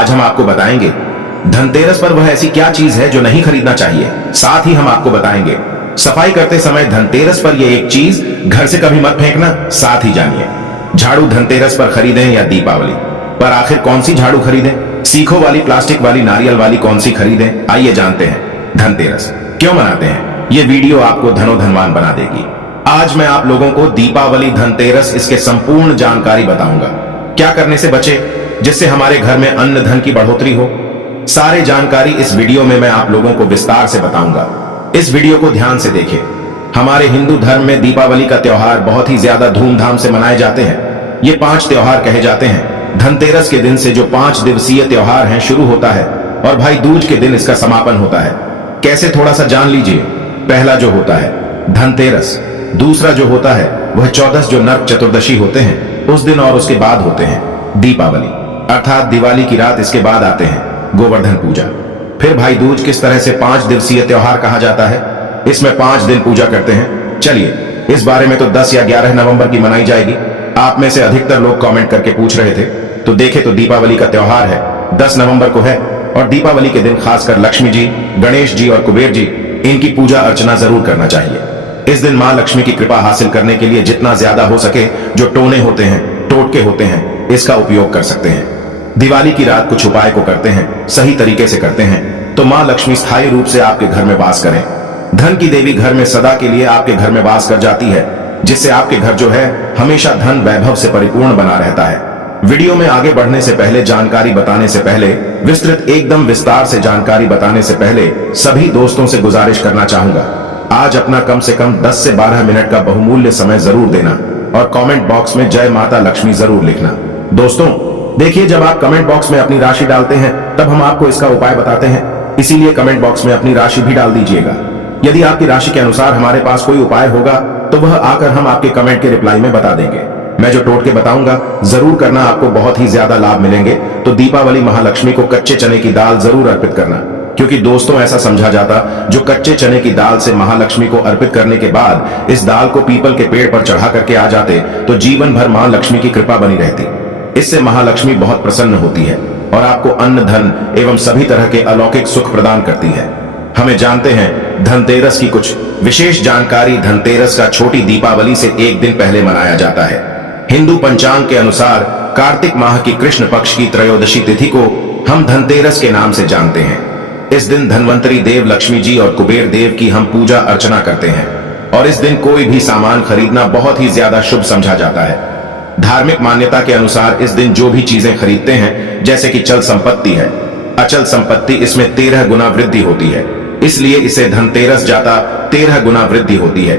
आज हम आपको बताएंगे धनतेरस पर वह ऐसी क्या चीज है जो नहीं खरीदना चाहिए। साथ ही हम आपको बताएंगे सफाई करते समय धनतेरस पर यह एक चीज घर से कभी मत फेंकना। साथ ही जानिए झाड़ू धनतेरस पर खरीदें या दीपावली पर आखिर कौन सी झाड़ू खरीदें, सीखो वाली, प्लास्टिक वाली, नारियल वाली, कौन सी खरीदें। आइए जानते हैं धनतेरस क्यों मनाते हैं। यह वीडियो आपको धनोधनवान बना देगी। आज मैं आप लोगों को दीपावली, धनतेरस, इसके संपूर्ण जानकारी बताऊंगा। क्या करने से बचे जिससे हमारे घर में अन्न धन की बढ़ोतरी हो। सारे जानकारी इस वीडियो में मैं आप लोगों को विस्तार से बताऊंगा। इस वीडियो को ध्यान से देखिए। हमारे हिंदू धर्म में दीपावली का त्योहार बहुत ही ज्यादा धूमधाम से मनाए जाते हैं। ये 5 त्योहार कहे जाते हैं। धनतेरस के दिन से जो 5 दिवसीय त्योहार है शुरू होता है और भाई दूज के दिन इसका समापन होता है। कैसे, थोड़ा सा जान लीजिए। पहला जो होता है धनतेरस, दूसरा जो होता है वह 14 जो नरक चतुर्दशी होते हैं उस दिन और उसके बाद होते हैं दीपावली, अर्थात दिवाली की रात। इसके बाद आते हैं गोवर्धन पूजा। फिर भाई दूज। किस तरह से 5 दिवसीय त्योहार कहा जाता है। इसमें 5 दिन पूजा करते हैं। चलिए, इस बारे में तो 10 या 11 नवंबर की मनाई जाएगी। आप में से अधिकतर लोग कमेंट करके पूछ रहे थे, तो देखे तो दीपावली का त्योहार है 10 नवंबर को है। और दीपावली के दिन खासकर लक्ष्मी जी, गणेश जी और कुबेर जी, इनकी पूजा अर्चना जरूर करना चाहिए। इस दिन मां लक्ष्मी की कृपा हासिल करने के लिए जितना ज्यादा हो सके जो टोने होते हैं, टोटके होते हैं, इसका उपयोग कर सकते हैं। दिवाली की रात कुछ उपाय को करते हैं, सही तरीके से करते हैं तो मां लक्ष्मी स्थायी रूप से आपके घर में वास करें। धन की देवी घर में सदा के लिए आपके घर में वास कर जाती है, जिससे आपके घर जो है हमेशा धन वैभव से परिपूर्ण बना रहता है। वीडियो में आगे बढ़ने से पहले, जानकारी बताने से पहले, विस्तृत एकदम विस्तार से जानकारी बताने से पहले सभी दोस्तों से गुजारिश करना चाहूंगा, आज अपना कम से कम 10 से 12 मिनट का बहुमूल्य समय जरूर देना और कमेंट बॉक्स में जय माता लक्ष्मी जरूर लिखना। दोस्तों देखिए, जब आप कमेंट बॉक्स में अपनी राशि डालते हैं तब हम आपको इसका उपाय बताते हैं, इसीलिए कमेंट बॉक्स में अपनी राशि भी डाल दीजिएगा। यदि आपकी राशि के अनुसार हमारे पास कोई उपाय होगा तो वह आकर हम आपके कमेंट के रिप्लाई में बता देंगे। मैं जो टोटके बताऊंगा जरूर करना, आपको बहुत ही ज्यादा लाभ मिलेंगे। तो दीपावली महालक्ष्मी को कच्चे चने की दाल जरूर अर्पित करना, क्योंकि दोस्तों ऐसा समझा जाता जो कच्चे चने की दाल से महालक्ष्मी को अर्पित करने के बाद इस दाल को पीपल के पेड़ पर चढ़ा करके आ जाते तो जीवन भर मां लक्ष्मी की कृपा बनी रहती। इससे महालक्ष्मी बहुत प्रसन्न होती है और आपको अन्न, धन एवं सभी तरह के अलौकिक सुख प्रदान करती है। हमें जानते हैं धनतेरस की कुछ विशेष जानकारी। धनतेरस का छोटी दीपावली से एक दिन पहले मनाया जाता है। हिंदू पंचांग के अनुसार कार्तिक माह की कृष्ण पक्ष की त्रयोदशी तिथि को हम धनतेरस के नाम से जानते हैं। इस दिन धनवंतरी देव, लक्ष्मी जी और कुबेर देव की हम पूजा अर्चना करते हैं और इस दिन कोई भी सामान खरीदना बहुत ही ज्यादा शुभ समझा जाता है। धार्मिक मान्यता के अनुसार इस दिन जो भी चीजें खरीदते हैं, जैसे कि चल संपत्ति है, अचल संपत्ति, इसमें 13 गुना वृद्धि होती है। इसलिए इसे धनतेरस जाता 13 गुना वृद्धि होती है।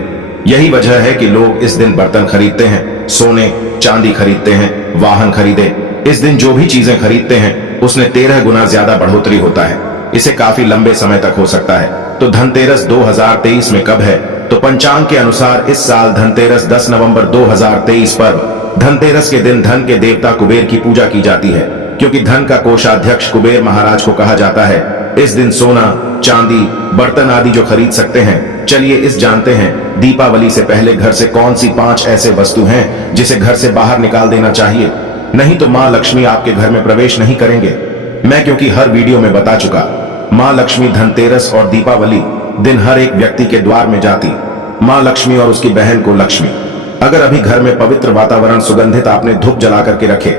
यही वजह है कि लोग इस दिन बर्तन खरीदते हैं, सोने चांदी खरीदते हैं, वाहन खरीदे। इस दिन जो भी चीजें खरीदते हैं उसमें 13 गुना ज्यादा बढ़ोतरी होता है। इसे काफी लंबे समय तक हो सकता है। तो धनतेरस 2023 में कब है, तो पंचांग के अनुसार इस साल धनतेरस 10 नवंबर 2023 पर धनतेरस के दिन धन के देवता कुबेर की पूजा की जाती है, क्योंकि धन का कोषाध्यक्ष कुबेर महाराज को कहा जाता है। इस दिन सोना, चांदी, बर्तन आदि जो खरीद सकते हैं। चलिए इस जानते हैं दीपावली से पहले घर से कौन सी 5 ऐसे वस्तु हैं जिसे घर से बाहर निकाल देना चाहिए, नहीं तो मां लक्ष्मी आपके घर में प्रवेश नहीं करेंगे। मैं क्योंकि हर वीडियो में बता चुका, मां लक्ष्मी धनतेरस और दीपावली दिन हर एक व्यक्ति के द्वार में जाती। मां लक्ष्मी और उसकी बहन को लक्ष्मी। अगर अभी घर में पवित्र वातावरण, सुगंधित आपने धूप जला करके रखे,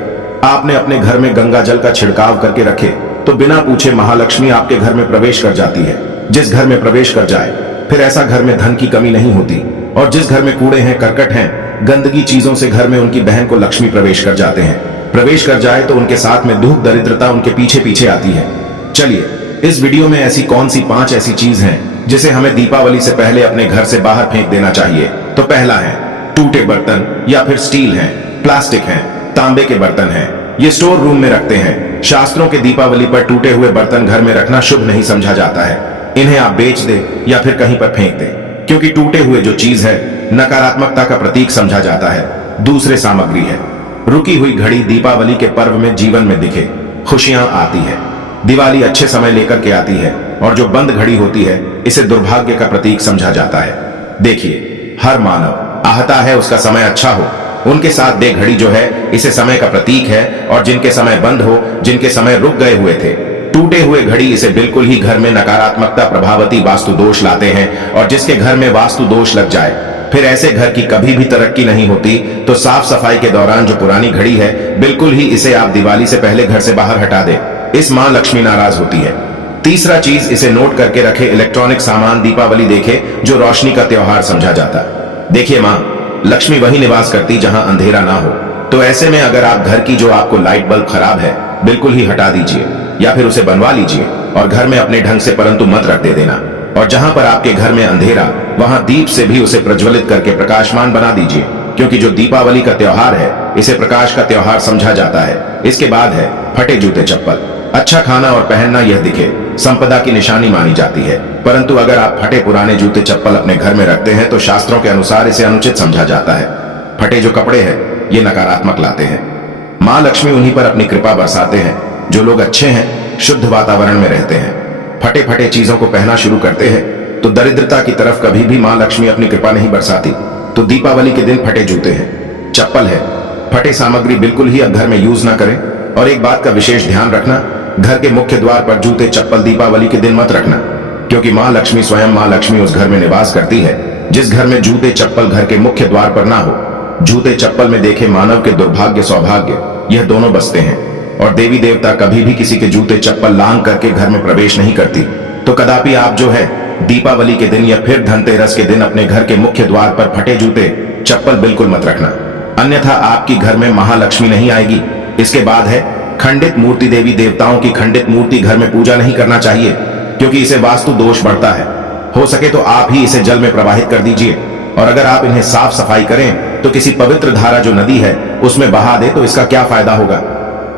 आपने अपने घर में गंगा जल का छिड़काव करके रखे, तो बिना पूछे महालक्ष्मी आपके घर में प्रवेश कर जाती है। जिस घर में प्रवेश कर जाए फिर ऐसा घर में धन की कमी नहीं होती। और जिस घर में कूड़े हैं, करकट हैं, गंदगी चीजों से घर में उनकी बहन को लक्ष्मी प्रवेश कर जाते हैं। प्रवेश कर जाए तो उनके साथ में दुख, दरिद्रता उनके पीछे पीछे आती है। चलिए इस वीडियो में ऐसी कौन सी 5 ऐसी चीज हैं जिसे हमें दीपावली से पहले अपने घर से बाहर फेंक देना चाहिए। तो पहला है टूटे बर्तन, या फिर स्टील हैं, प्लास्टिक हैं, तांबे के बर्तन हैं। ये स्टोर रूम में रखते हैं। शास्त्रों के दीपावली पर टूटे हुए बर्तन घर में रखना शुभ नहीं समझा जाता है। इन्हें आप बेच दे या फिर कहीं पर फेंक दे, क्योंकि टूटे हुए जो चीज है नकारात्मकता का प्रतीक समझा जाता है। दूसरे सामग्री है रुकी हुई घड़ी। दीपावली के पर्व में जीवन में दिखे खुशियां आती है। दिवाली अच्छे समय लेकर के आती है और जो बंद घड़ी होती है इसे दुर्भाग्य का प्रतीक समझा जाता है। देखिए, हर मानव चाहता है उसका समय अच्छा हो, उनके साथ दे घड़ी जो है इसे समय का प्रतीक है, और जिनके समय बंद हो, जिनके समय रुक गए हुए थे, टूटे हुए घड़ी इसे बिल्कुल ही घर में नकारात्मकता प्रभावती वास्तु दोष लाते हैं। और जिसके घर में वास्तु दोष लग जाए फिर ऐसे घर की कभी भी तरक्की नहीं होती। तो साफ सफाई के दौरान जो पुरानी घड़ी है बिल्कुल ही इसे आप दिवाली से पहले घर से बाहर हटा दें, इस मां लक्ष्मी नाराज होती है। तीसरा चीज, इसे नोट करके रखे, इलेक्ट्रॉनिक सामान दीपावली देखे जो रोशनी का त्योहार समझा जाता। देखिए मां लक्ष्मी वही निवास करती जहां अंधेरा ना हो। तो ऐसे में अगर आप घर की जो आपको लाइट बल्ब खराब है बिल्कुल ही हटा दीजिए, या फिर उसे बनवा लीजिए और घर में अपने ढंग से, परंतु मत रख दे देना। और जहां पर आपके घर में अंधेरा, वहां दीप से भी उसे प्रज्वलित करके प्रकाशमान बना दीजिए, क्योंकि जो दीपावली का त्योहार है इसे प्रकाश का त्योहार समझा जाता है। इसके बाद है फटे जूते चप्पल। अच्छा खाना और पहनना यह दिखे संपदा की निशानी मानी जाती है, परंतु अगर आप फटे पुराने जूते चप्पल अपने घर में रखते हैं तो शास्त्रों के अनुसार इसे अनुचित समझा जाता है। फटे जो कपड़े हैं ये नकारात्मक लाते हैं। मां लक्ष्मी उन्हीं पर अपनी कृपा बरसाते हैं जो लोग अच्छे हैं, शुद्ध वातावरण में रहते हैं। फटे फटे चीजों को पहना शुरू करते हैं तो दरिद्रता की तरफ कभी भी मां लक्ष्मी अपनी कृपा नहीं बरसाती। तो दीपावली के दिन फटे जूते हैं, चप्पल है, फटे सामग्री बिल्कुल ही अब घर में यूज ना करें। और एक बात का विशेष ध्यान रखना, घर के मुख्य द्वार पर जूते चप्पल दीपावली के दिन मत रखना, क्योंकि मां लक्ष्मी स्वयं मां लक्ष्मी उस घर में निवास करती है जिस घर में जूते चप्पल घर के मुख्य द्वार पर ना हो। जूते चप्पल में देखे मानव के दुर्भाग्य सौभाग्य यह दोनों बसते हैं, और देवी देवता कभी भी किसी के जूते चप्पल लांग करके घर में प्रवेश नहीं करती। तो कदापि आप जो है दीपावली के दिन या फिर धनतेरस के दिन अपने घर के मुख्य द्वार पर फटे जूते चप्पल बिल्कुल मत रखना, अन्यथा आपकी घर में महालक्ष्मी नहीं आएगी। इसके बाद है खंडित मूर्ति। देवी देवताओं की खंडित मूर्ति घर में पूजा नहीं करना चाहिए, क्योंकि इसे वास्तु दोष बढ़ता है। हो सके तो आप ही इसे जल में प्रवाहित कर दीजिए, और अगर आप इन्हें साफ सफाई करें तो किसी पवित्र धारा जो नदी है उसमें बहा दे तो इसका क्या फायदा होगा।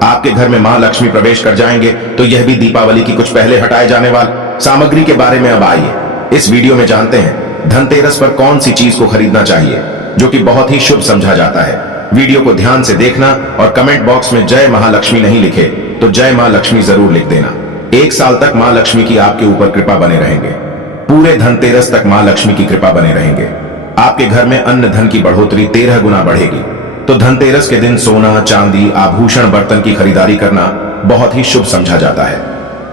आपके घर में मां लक्ष्मी प्रवेश कर जाएंगे तो यह भी दीपावली की कुछ पहले हटाए जाने वाली सामग्री के बारे में अब आइए इस वीडियो में जानते हैं धनतेरस पर कौन सी चीज को खरीदना चाहिए जो कि बहुत ही शुभ समझा जाता है। वीडियो को ध्यान से देखना और कमेंट बॉक्स में जय महालक्ष्मी नहीं लिखे तो जय मां लक्ष्मी जरूर लिख देना। 1 साल तक मां लक्ष्मी की आपके ऊपर कृपा बने रहेंगे। पूरे धनतेरस तक मां लक्ष्मी की कृपा बने रहेंगे। आपके घर में अन्न धन की बढ़ोतरी 13 गुना बढ़ेगी। तो धनतेरस के दिन सोना, चांदी, आभूषण, बर्तन की खरीदारी करना बहुत ही शुभ समझा जाता है।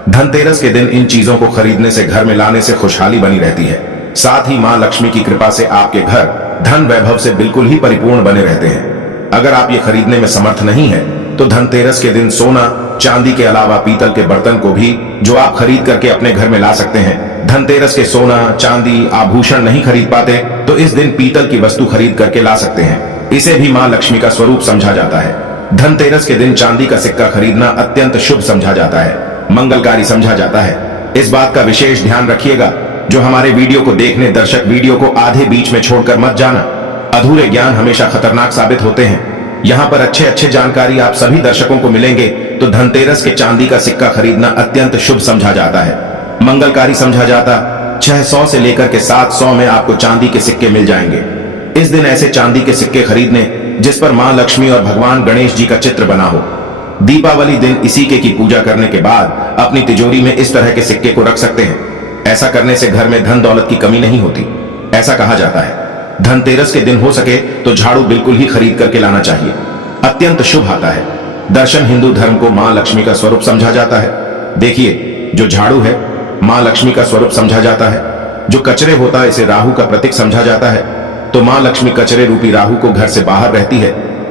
धनतेरस के दिन इन चीजों को खरीदने से, घर में लाने से खुशहाली बनी रहती है। साथ ही मां लक्ष्मी की कृपा से आपके घर धन वैभव से बिल्कुल ही परिपूर्ण बने रहते हैं। अगर आप ये खरीदने में समर्थ नहीं है तो धनतेरस के दिन सोना, चांदी के अलावा पीतल के बर्तन को भी जो आप खरीद करके अपने घर में ला सकते हैं। धनतेरस के सोना, चांदी, आभूषण नहीं खरीद पाते तो इस दिन पीतल की वस्तु खरीद करके ला सकते हैं। इसे भी मां लक्ष्मी का स्वरूप समझा जाता है। धनतेरस के दिन चांदी का सिक्का खरीदना अत्यंत शुभ समझा जाता है, मंगलकारी समझा जाता है। इस बात का विशेष ध्यान रखिएगा, जो हमारे वीडियो को देखने दर्शक वीडियो को आधे बीच में छोड़कर मत जाना। अधूरे ज्ञान हमेशा खतरनाक साबित होते हैं। यहाँ पर अच्छे जानकारी आप सभी दर्शकों को मिलेंगे। तो धनतेरस के चांदी का सिक्का खरीदना अत्यंत शुभ समझा जाता है, मंगलकारी समझा जाता। 600 से लेकर के 700 में आपको चांदी के सिक्के मिल जाएंगे। इस दिन ऐसे चांदी के सिक्के खरीदने जिस पर मां लक्ष्मी और भगवान गणेश जी का चित्र बना हो। दीपावली दिन इसी की पूजा करने के बाद अपनी तिजोरी में इस तरह के सिक्के को रख सकते हैं। ऐसा करने से घर में धन दौलत की कमी नहीं होती, ऐसा कहा जाता है। धनतेरस के दिन हो सके तो झाड़ू बिल्कुल ही खरीद करके लाना चाहिए, अत्यंत शुभ आता है। दर्शन हिंदू धर्म को मां लक्ष्मी का स्वरूप समझा जाता है। देखिए, जो झाड़ू है मां लक्ष्मी का स्वरूप समझा जाता है। जो कचरे होता है इसे राहु का प्रतीक समझा जाता है। तो मां लक्ष्मी कचरे रूपी राहु को घर से बाहर रहती है,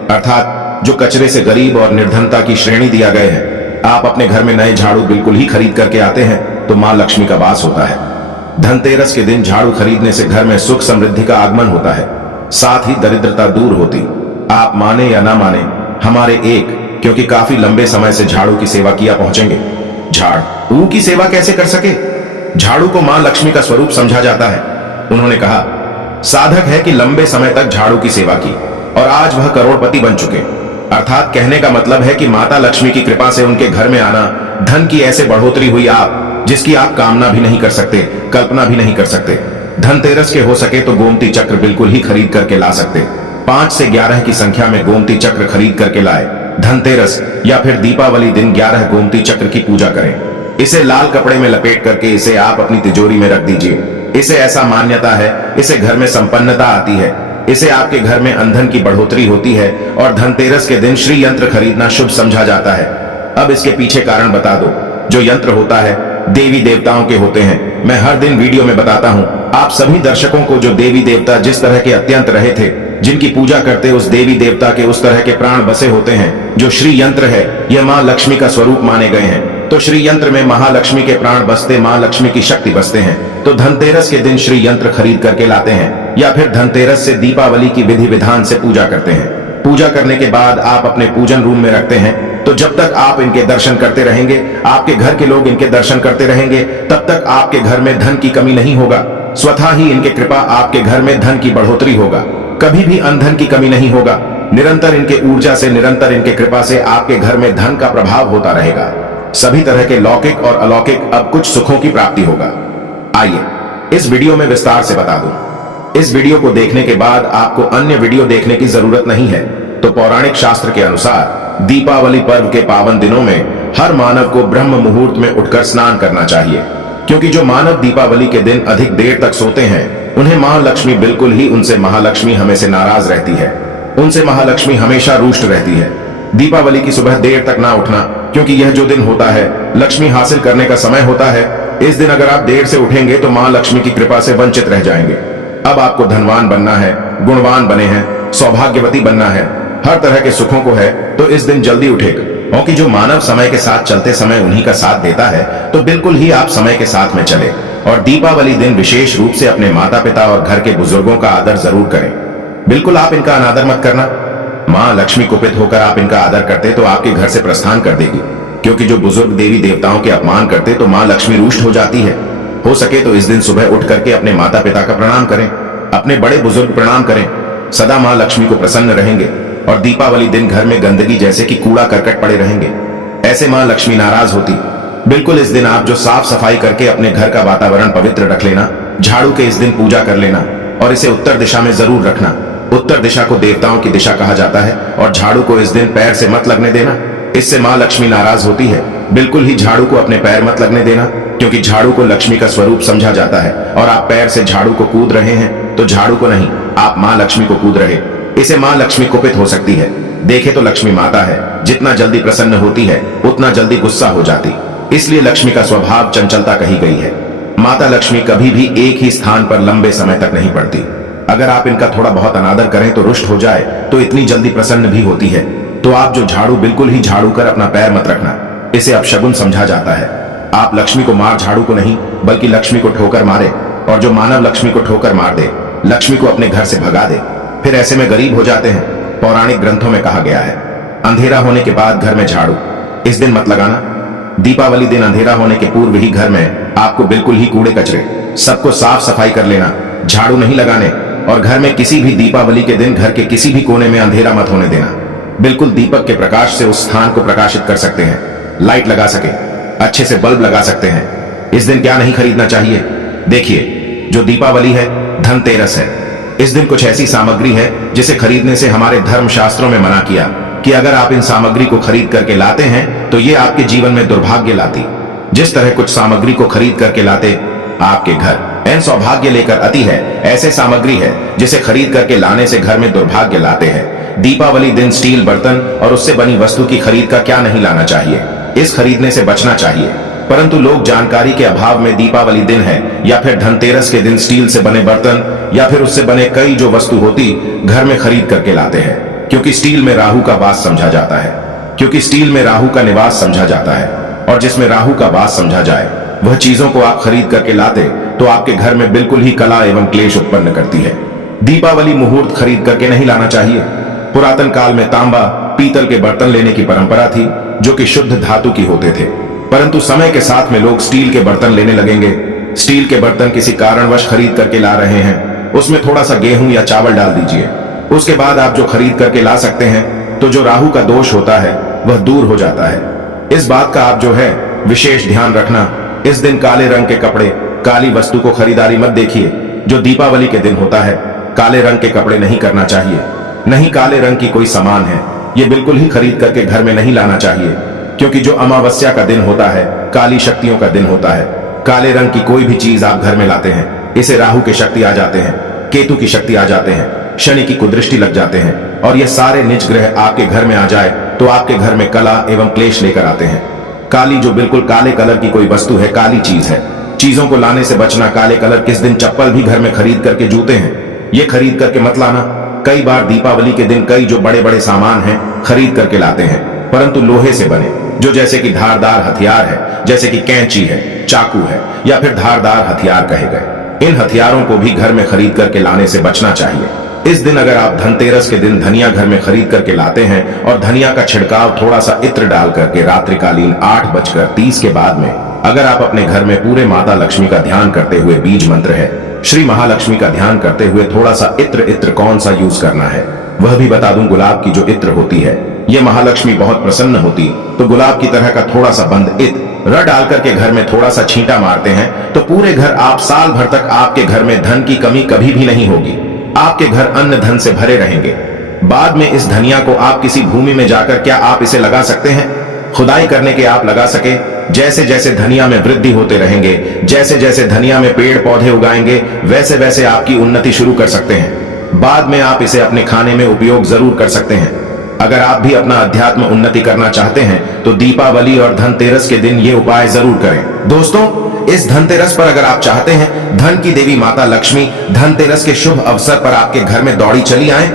अर्थात जो कचरे से गरीब और निर्धनता की श्रेणी दिया गए हैं। आप अपने घर में नए झाड़ू बिल्कुल ही खरीद करके आते हैं तो मां लक्ष्मी का वास होता है। धनतेरस के दिन झाड़ू खरीदने से घर में सुख समृद्धि का आगमन होता है, साथ ही दरिद्रता दूर होती। आप माने या ना माने, हमारे एक, क्योंकि काफी लंबे समय से झाड़ू की सेवा किया पहुंचेंगे। झाड़ू की सेवा कैसे कर सके? झाड़ू को मां लक्ष्मी का स्वरूप समझा जाता है। उन्होंने कहा, साधक है कि लंबे समय तक झाड़ू की सेवा की और आज वह करोड़पति बन चुके। अर्थात कहने का मतलब है कि माता लक्ष्मी की कृपा से उनके घर में आना, धन की ऐसे बढ़ोतरी हुई आप जिसकी आप कामना भी नहीं कर सकते, कल्पना भी नहीं कर सकते। धनतेरस के हो सके तो गोमती चक्र बिल्कुल ही खरीद करके ला सकते। 5 से 11 की संख्या में गोमती चक्र खरीद करके लाए। धनतेरस या फिर दीपावली दिन 11 गोमती चक्र की पूजा करें। इसे लाल कपड़े में लपेट करके इसे आप अपनी तिजोरी में रख दीजिए। इसे ऐसा मान्यता है, इसे घर में संपन्नता आती है। इससे आपके घर में अंधन की बढ़ोतरी होती है और धनतेरस के दिन श्री यंत्र खरीदना शुभ समझा जाता है। अब इसके पीछे कारण बता दो। जो यंत्र होता है देवी देवताओं के होते हैं। मैं हर दिन वीडियो में बताता हूँ आप सभी दर्शकों को, जो देवी देवता जिस तरह के अत्यंत रहे थे, जिनकी पूजा करते उस देवी देवता के उस तरह के प्राण बसे होते हैं। जो श्री यंत्र है यह माँ लक्ष्मी का स्वरूप माने गए हैं। तो श्री यंत्र में महालक्ष्मी के प्राण बसते, माँ लक्ष्मी की शक्ति बसते हैं। तो धनतेरस के दिन श्री यंत्र खरीद करके लाते हैं या फिर धनतेरस से दीपावली की विधि विधान से पूजा करते हैं। पूजा करने के बाद आप अपने पूजन रूम में रखते हैं। तो जब तक आप इनके दर्शन करते रहेंगे, आपके घर के लोग इनके दर्शन करते रहेंगे, तब तक आपके घर में धन की कमी नहीं होगा। स्वतः ही इनके कृपा आपके घर में धन की बढ़ोतरी होगा। कभी भी अनधन की कमी नहीं होगा। निरंतर इनके ऊर्जा से, निरंतर इनके कृपा से आपके घर में धन का प्रभाव होता रहेगा। सभी तरह के लौकिक और अलौकिक अब कुछ सुखों की प्राप्ति होगा। आइए इस वीडियो में विस्तार से बता दूं। इस वीडियो को देखने के बाद आपको अन्य वीडियो देखने की जरूरत नहीं है। तो पौराणिक शास्त्र के अनुसार दीपावली पर्व के पावन दिनों में हर मानव को ब्रह्म मुहूर्त में उठकर स्नान करना चाहिए, क्योंकि जो मानव दीपावली के दिन अधिक देर तक सोते हैं उन्हें महालक्ष्मी बिल्कुल ही, उनसे महालक्ष्मी हमेशा नाराज रहती है। उनसे महालक्ष्मी हमेशा रुष्ट रहती है। दीपावली की सुबह देर तक ना उठना, क्योंकि यह जो दिन होता है लक्ष्मी हासिल करने का समय होता है। इस दिन अगर आप देर से उठेंगे तो माँ लक्ष्मी की कृपा से वंचित रह जाएंगे। अब आपको धनवान बनना है, गुणवान बने हैं, सौभाग्यवती बनना है, हर तरह के सुखों को है, तो इस दिन जल्दी उठेगा। क्योंकि जो मानव समय के साथ चलते समय उन्हीं का साथ देता है, तो बिल्कुल ही आप समय के साथ में चले और दीपावली दिन विशेष रूप से अपने माता पिता और घर के बुजुर्गों का आदर जरूर करें। बिल्कुल आप इनका अनादर मत करना। माँ लक्ष्मी कुपित होकर आप इनका आदर करते तो आपके घर से प्रस्थान कर देगी, क्योंकि जो बुजुर्ग देवी देवताओं के अपमान करते तो माँ लक्ष्मी रुष्ट हो जाती है। हो सके तो इस दिन सुबह उठ करके अपने माता पिता का प्रणाम करें, अपने बड़े बुजुर्ग प्रणाम करें। सदा माँ लक्ष्मी को प्रसन्न रहेंगे और दीपावली दिन घर में गंदगी जैसे कि कूड़ा करकट पड़े रहेंगे, ऐसे माँ लक्ष्मी नाराज होती। बिल्कुल इस दिन आप जो साफ सफाई करके अपने घर का वातावरण पवित्र रख लेना, झाड़ू के इस दिन पूजा कर लेना और इसे उत्तर दिशा में जरूर रखना। उत्तर दिशा को देवताओं की दिशा कहा जाता है और झाड़ू को इस दिन पैर से मत लगने देना, इससे माँ लक्ष्मी नाराज होती है। बिल्कुल ही झाड़ू को अपने पैर मत लगने देना, क्योंकि झाड़ू को लक्ष्मी का स्वरूप समझा जाता है और आप पैर से झाड़ू को कूद रहे हैं तो झाड़ू को नहीं, आप माँ लक्ष्मी को कूद रहे। इसे माँ लक्ष्मी कुपित हो सकती है। देखे तो लक्ष्मी माता है, जितना जल्दी प्रसन्न होती है उतना जल्दी गुस्सा हो जाती, इसलिए लक्ष्मी का स्वभाव चंचलता कही गई है। माता लक्ष्मी कभी भी एक ही स्थान पर लंबे समय तक नहीं पड़ती। अगर आप इनका थोड़ा बहुत अनादर करें तो रुष्ट हो जाए तो इतनी जल्दी प्रसन्न भी होती है। तो आप जो झाड़ू बिल्कुल ही झाड़ू कर अपना पैर मत रखना, इसे अपशगुन समझा जाता है। आप लक्ष्मी को मार झाड़ू को नहीं, बल्कि लक्ष्मी को ठोकर मारे, और जो मानव लक्ष्मी को ठोकर मार दे लक्ष्मी को अपने घर से भगा दे, फिर ऐसे में गरीब हो जाते हैं। पौराणिक ग्रंथों में कहा गया है अंधेरा होने के बाद घर में झाड़ू इस दिन मत लगाना। दीपावली दिन अंधेरा होने के पूर्व ही घर में आपको बिल्कुल ही कूड़े कचरे सबको साफ सफाई कर लेना, झाड़ू नहीं लगाने। और घर में किसी भी दीपावली के दिन घर के किसी भी कोने में अंधेरा मत होने देना। बिल्कुल दीपक के प्रकाश से उस स्थान को प्रकाशित कर सकते हैं, लाइट लगा सके, अच्छे से बल्ब लगा सकते हैं। इस दिन क्या नहीं खरीदना चाहिए? देखिए, जो दीपावली है धनतेरस है। इस दिन कुछ ऐसी सामग्री है जिसे खरीदने से हमारे धर्म शास्त्रों में मना किया कि अगर आप इन सामग्री को खरीद करके लाते हैं तो ये आपके जीवन में दुर्भाग्य लाती। जिस तरह कुछ सामग्री को खरीद करके लाते आपके घर एन सौभाग्य लेकर आती है, ऐसे सामग्री है जिसे खरीद करके लाने से घर में दुर्भाग्य लाते हैं। दीपावली दिन स्टील बर्तन और उससे बनी वस्तु की खरीद का क्या नहीं लाना चाहिए, इस खरीदने से बचना चाहिए। परंतु लोग जानकारी के अभाव में दीपावली दिन है या फिर धनतेरस के दिन स्टील से बने बर्तन या फिर उससे बने कई जो वस्तु होती घर में खरीद करके लाते हैं, क्योंकि स्टील में राहु का वास समझा जाता है। क्योंकि स्टील में राहु का निवास समझा जाता है और जिसमें राहु का वास समझा जाए वह चीजों को आप खरीद करके लाते तो आपके घर में बिल्कुल ही कला एवं क्लेश उत्पन्न करती है। दीपावली मुहूर्त खरीद करके नहीं लाना चाहिए। पुरातन काल में तांबा पीतल के बर्तन लेने की परंपरा थी जो कि शुद्ध धातु की होते थे, परंतु समय के साथ में लोग स्टील के बर्तन लेने लगेंगे। स्टील के बर्तन किसी कारणवश खरीद करके ला रहे हैं, उसमें थोड़ा सा गेहूं या चावल डाल दीजिए, उसके बाद आप जो खरीद करके ला सकते हैं तो जो राहु का दोष होता है वह दूर हो जाता है। इस बात का आप जो है विशेष ध्यान रखना। इस दिन काले रंग के कपड़े, काली वस्तु को खरीदारी मत देखिए। जो दीपावली के दिन होता है काले रंग के कपड़े नहीं करना चाहिए, नहीं काले रंग की कोई सामान है ये बिल्कुल ही खरीद करके घर में नहीं लाना चाहिए, क्योंकि जो अमावस्या का दिन होता है काली शक्तियों का दिन होता है। काले रंग की कोई भी चीज आप घर में लाते हैं इसे राहु की शक्ति आ जाते हैं, केतु की शक्ति आ जाते हैं। शनि की कुदृष्टि लग जाते हैं और ये सारे निज ग्रह आपके घर में आ जाए तो आपके घर में कला एवं क्लेश लेकर आते हैं। काली जो बिल्कुल काले कलर की कोई वस्तु है, काली चीज है। चीजों को लाने से बचना। काले कलर किस दिन चप्पल भी घर में खरीद करके, जूते हैं ये खरीद करके मत लाना। कई बार दीपावली के दिन कई जो बड़े बड़े सामान हैं खरीद करके लाते हैं, परंतु लोहे से बने, जो जैसे कि धारदार हथियार है, जैसे कि कैंची है, चाकू है या फिर धारदार हथियार कहे गए। इन हथियारों को भी घर में खरीद करके लाने से बचना चाहिए। इस दिन अगर आप धनतेरस के दिन धनिया घर में खरीद करके लाते हैं और धनिया का छिड़काव थोड़ा सा इत्र डाल करके रात्रिकालीन 8:30 के बाद में अगर आप अपने घर में पूरे माता लक्ष्मी का ध्यान करते हुए, बीज मंत्र है श्री महालक्ष्मी का ध्यान करते हुए थोड़ा सा इत्र कौन सा यूज करना है वह भी बता दूं। गुलाब की जो इत्र होती है ये महालक्ष्मी बहुत प्रसन्न होती, तो गुलाब की तरह का थोड़ा सा बंद इत्र र डाल करके घर में थोड़ा सा छींटा मारते हैं तो पूरे घर आप साल भर तक आपके घर में धन की कमी कभी भी नहीं होगी। आपके घर अन्न धन से भरे रहेंगे। बाद में इस धनिया को आप किसी भूमि में जाकर क्या आप इसे लगा सकते हैं? खुदाई करने के आप लगा सके। जैसे जैसे धनिया में वृद्धि होते रहेंगे, जैसे जैसे धनिया में पेड़ पौधे उगाएंगे, वैसे वैसे आपकी उन्नति शुरू कर सकते हैं। बाद में आप इसे अपने खाने में उपयोग जरूर कर सकते हैं। अगर आप भी अपना अध्यात्म उन्नति करना चाहते हैं तो दीपावली और धनतेरस के दिन ये उपाय जरूर करें। दोस्तों, इस धनतेरस पर अगर आप चाहते हैं धन की देवी माता लक्ष्मी धनतेरस के शुभ अवसर पर आपके घर में दौड़ी चली आए